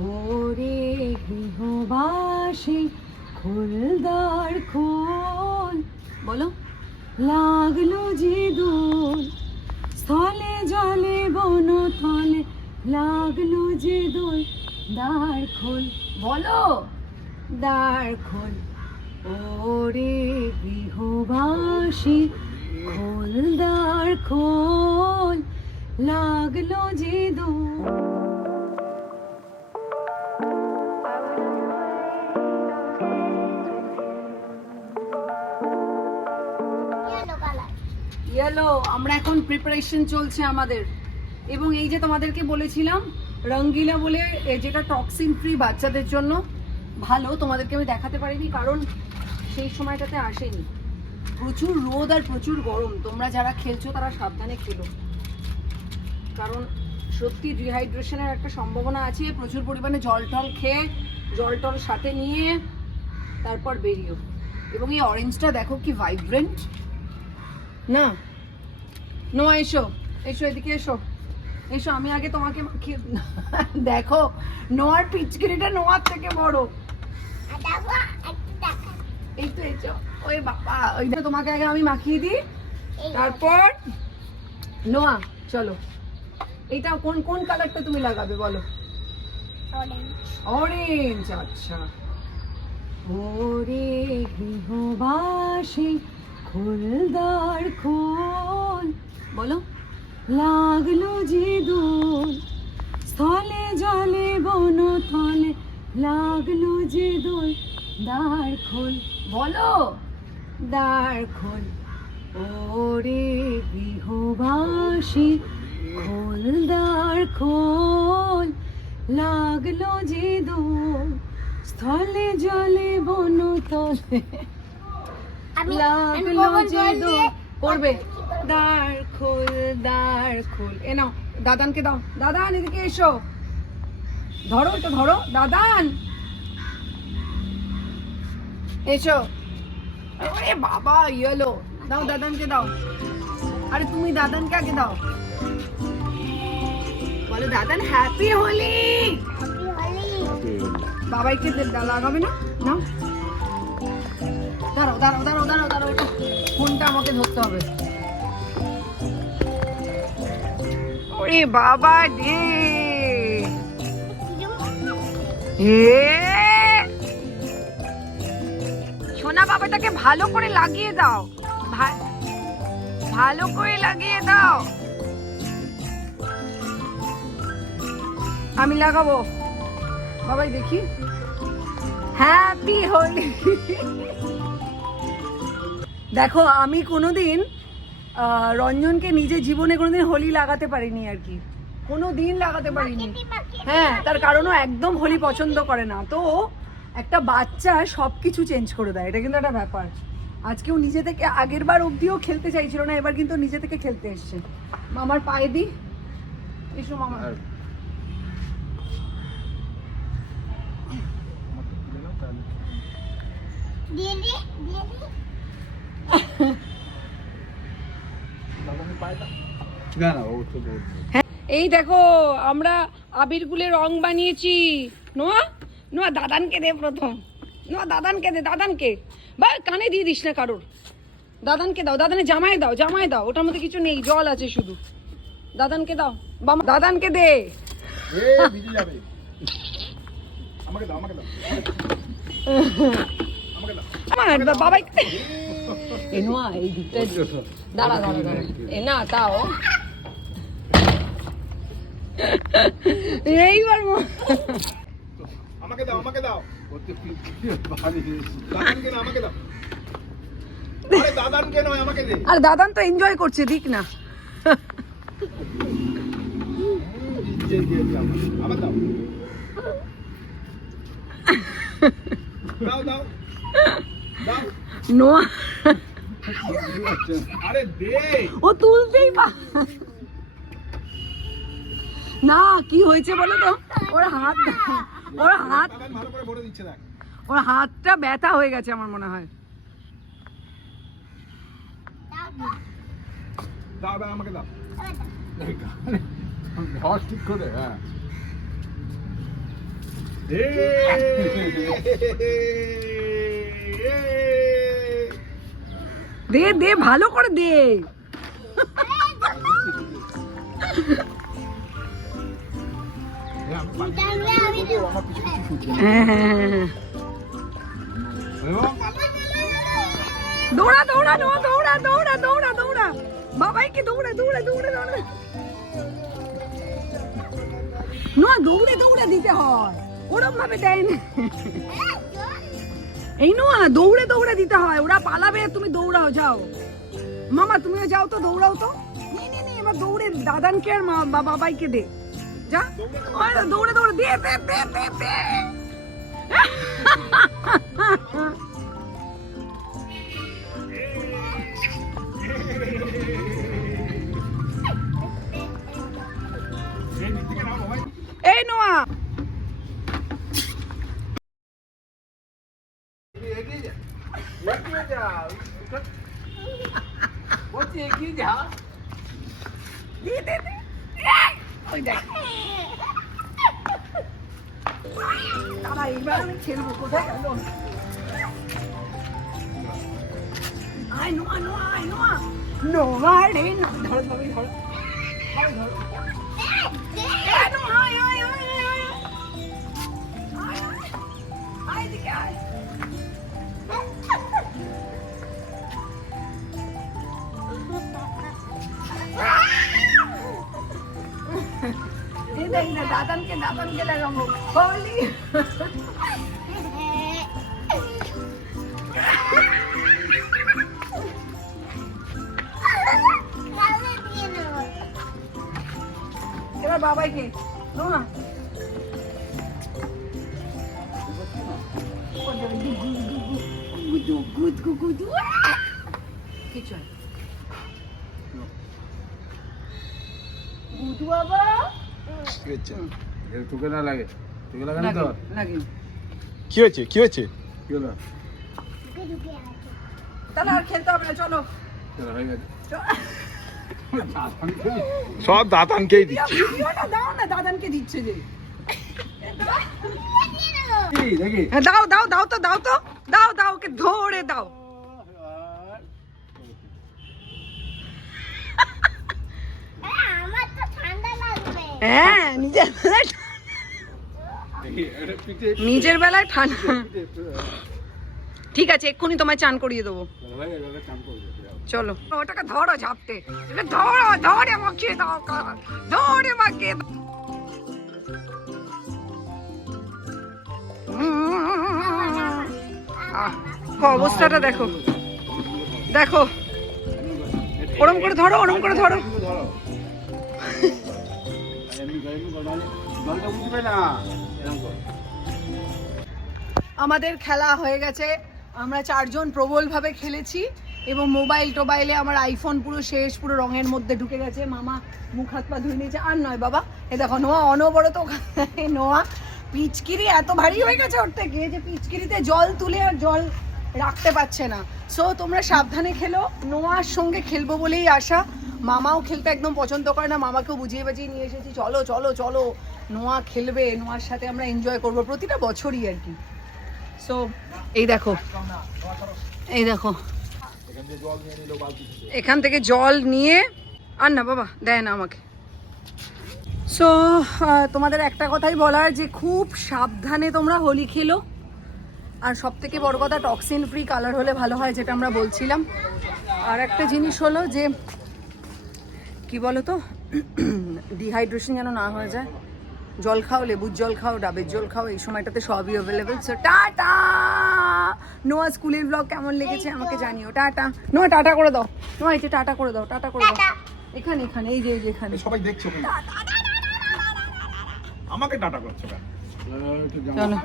ওরে গৃহবাসী খোলদার খোল, বলো। লাগলো যে দোল স্থলে জলে বনথলে, লাগলো যে দোল দ্বার খোল, বলো। দ্বার খোল ওরে গৃহবাসী খোল দ্বার খোল, লাগলো যে দোল। ইয়েলো, আমরা এখন প্রিপারেশন চলছে আমাদের। এবং এই যে তোমাদেরকে বলেছিলাম রঙ্গিলা বলে, যেটা টক্সিন ফ্রি বাচ্চাদের জন্য ভালো, তোমাদেরকে আমি দেখাতে পারিনি কারণ সেই সময়টাতে আসেনি। প্রচুর রোদ আর প্রচুর গরম, তোমরা যারা খেলছো তারা সাবধানে খেলো, কারণ সত্যি ডিহাইড্রেশনের একটা সম্ভাবনা আছে। প্রচুর পরিমাণে জল টল খেয়ে, জল টল সাথে নিয়ে তারপর বেরিও। এবং এই অরেঞ্জটা দেখো কি ভাইব্রেন্ট না। নোয়া এসো, এসো এদিকে এসো, এসো আমি আগে তোমাকে দেখো নোয়ার পিচকিরিটা নোয়ার থেকে বড়। এই তো এসো, ওই বাবা ওইটা তোমাকে আগে আমি মাখিয়ে দিই, তারপর নোয়া চলো। এইটা কোন কোন কালারটা তুমি লাগাবে বলো? অরেঞ্জ। আচ্ছা। ওরে গৃহবাসী খোলদার খোল, বলো। লাগলো যে দোল স্থলে জলে বনথলে, লাগলো যে দোল দ্বার খোল, বলো। দ্বার খোল ওরে গৃহবাসী খোল দ্বার খোল, লাগলো যে দোল স্থলে জলে বনথলে, লাগলো যে দোল। করবে দ্বার খোল, দ্বার খোল। এ নাও দাদানকে দাও, দাদান এদিকে এসো, ধরো এটা ধরো, দাদান এসো। আরে বাবা ইয়েলো, দাও দাদানকে দাও। আরে তুমি দাদানকে আগে দাও, বলো দাদান হ্যাপি হোলি। বাবাইকে লাগাবে না, নাও। দাঁড়াও দাঁড়াও দাঁড়াও দাঁড়াও দাঁড়াও, ওটা ফোনটা আমাকে ধরতে হবে। ওরে বাবা রে, সোনা বাবাটাকে ভালো করে লাগিয়ে দাও, ভালো করে লাগিয়ে দাও। আমি লাগাবো বাবাই, দেখি। হ্যাপি হোলি। দেখো আমি কোনোদিন রঞ্জনকে নিজের জীবনে কোনোদিন হোলি লাগাতে পারিনি আর কি, কোনোদিন লাগাতে পারিনি। হ্যাঁ, তার কারণও একদম হোলি পছন্দ করে না। তো একটা বাচ্চা সবকিছু চেঞ্জ করে দেয়, এটা কিন্তু একটা ব্যাপার। আজকেও নিজে থেকে, আগের বার অবধিও খেলতে চাইছিল না, এবার কিন্তু নিজে থেকে খেলতে এসছে। মামার পায়ে দি, এসো মামা। এই দেখো আমরা আবির গুলে রং বানিয়েছি। নোয়া, নোয়া দাদানকে দে প্রথম, নোয়া দাদানকে দে, দাদানকে। বা কানে দিয়ে দিস না কারোর, দাদানকে দাও, দাদানে জামাই দাও, জামাই দাও, ওটার মধ্যে কিছু নেই, জল আছে শুধু। দাদানকে দাও, দাদানকে দে। বাবাই এ নোয়া এই দিকটা দাঁড়া দাঁড়া দাঁড়া, এ না তাও এইবার আমাকে দাও, আমাকে দাও, দাদানকে না আমাকে দাও। আরে দাদানকে নয় আমাকে দে। আর দাদান তো এনজয় করছে, দিক না। আবার দাও, দাও দাও দাও। নোয়া আরে দে, ও তুলতেই পা না। কি হয়েছে বলো তো, ওর হাত, ওর হাত ভালো করে ভরে দিচ্ছে দেখ, ওর হাতটা ব্যথা হয়ে গেছে আমার মনে হয়। দাও দাও আমাকে দাও। ধস ঠিক করে, হ্যাঁ দে দে ভালো করে দে। আমার পিছু পিছু ছুটছে। হ্যাঁ। দৌড়া দৌড়া নোয়া দৌড়া দৌড়া দৌড়া দৌড়া বাবাইকে দৌড়া দৌড়া দৌড়া দৌড়া নোয়া দৌড়ে দৌড়ে দিতে হয়, ওরম ভাবে দেয় না। এই নোয়া দৌড়ে দৌড়ে দিতে হয়, ওরা পালাবে তুমি দৌড়াও যাও। মামা তুমিও যাও তো, দৌড়াও তো। নে নে নে এবার দৌড়ে দাদানকে আর বাবাইকে দে যা। দৌড়ে দৌড়ে দে দে দে দে দে। এই নোয়া দে দে দে। ওই দেখ দাদা এইবার আমি খেলবো, কোথায় গেল? আয় নোয়া নোয়া আয় নোয়া নোয়া রে না ধরো ধরো ধরো ধরো ধরো। এই নোয়া আয় আয় আয় আয় আয় আয় এদিকে আয়। এই দেখ না দাদানকে লাগাবো হোলি। এবার বাবাইকে নোয়া কিছু গুদু বাবা তোকে না লাগে, তোকে লাগে না তো? লাগে কি হয়েছে কি হয়েছে? কি হলো? তাহলে আর খেলতে হবে না, চলো হয়ে গেছে। চলো। সব দাতানকেই দিচ্ছে। ভিডিওটা দাও না, দাদানকে দিচ্ছে যে। দেখি হ্যাঁ, দাও দাও দাও তো দাও তো দাও দাও ওকে ধরে দাও। হ্যাঁ নিজের বেলায় ঠান্ডা। ঠিক আছে এক্ষুনি তোমায় চান করিয়ে দেবো, চলো। ওটাকে ধরো ঝাপটে, ধরো ধরে মাখিয়ে দাও, ধরে মাখিয়ে দাও। অবস্থাটা দেখো দেখো, ওরম করে ধরো ওরম করে ধরো। আমাদের খেলা হয়ে গেছে, আমরা চারজন প্রবলভাবে খেলেছি এবং মোবাইল টোবাইলে আমার আইফোন পুরো শেষ, পুরো রঙের মধ্যে ঢুকে গেছে। মামা মুখ হাত পা ধুয়ে নিয়েছে। আর নয় বাবা, এ দেখো নোয়া অনবরত নোয়া পিচকিরি এত ভারী হয়ে গেছে ওর থেকে যে পিচকিরিতে জল তুলে আর জল রাখতে পারছে না। সো তোমরা সাবধানে খেলো, নোয়ার সঙ্গে খেলবো বলেই আসা। মামাও খেলতে একদম পছন্দ করে না, মামাকেও বুঝিয়ে বাজিয়ে নিয়ে এসেছি, চলো চলো চলো নোয়া খেলবে, নোয়ার সাথে আমরা এনজয় করবো প্রতিটা বছরই আর কি। সো এই দেখো এই দেখো এখান থেকে জল নিয়ে আর না বাবা দেয় না আমাকে। সো তোমাদের একটা কথাই বলার যে খুব সাবধানে তোমরা হোলি খেলো, আর সব থেকে বড় কথা টক্সিন ফ্রি কালার হলে ভালো হয়, যেটা আমরা বলছিলাম। আর একটা জিনিস হলো যে কি বলো তো, ডিহাইড্রেশন যেন না হয়ে যায়। জল খাও, লেবুর জল খাও, ডাবের জল খাও, এই সময়টাতে সবই অ্যাভেলেবেল। So tata. নোয়া স্কুলের ব্লগ কেমন লেগেছে আমাকে জানিও। টাটা নোয়া, টাটা করে দাও নোয়া, এই যে টাটা করে দাও, টাটা করে দাও। এখানে এখানে এই যে এখানে সবাই দেখছো, আমাকে টাটা করছো কেন? চলো।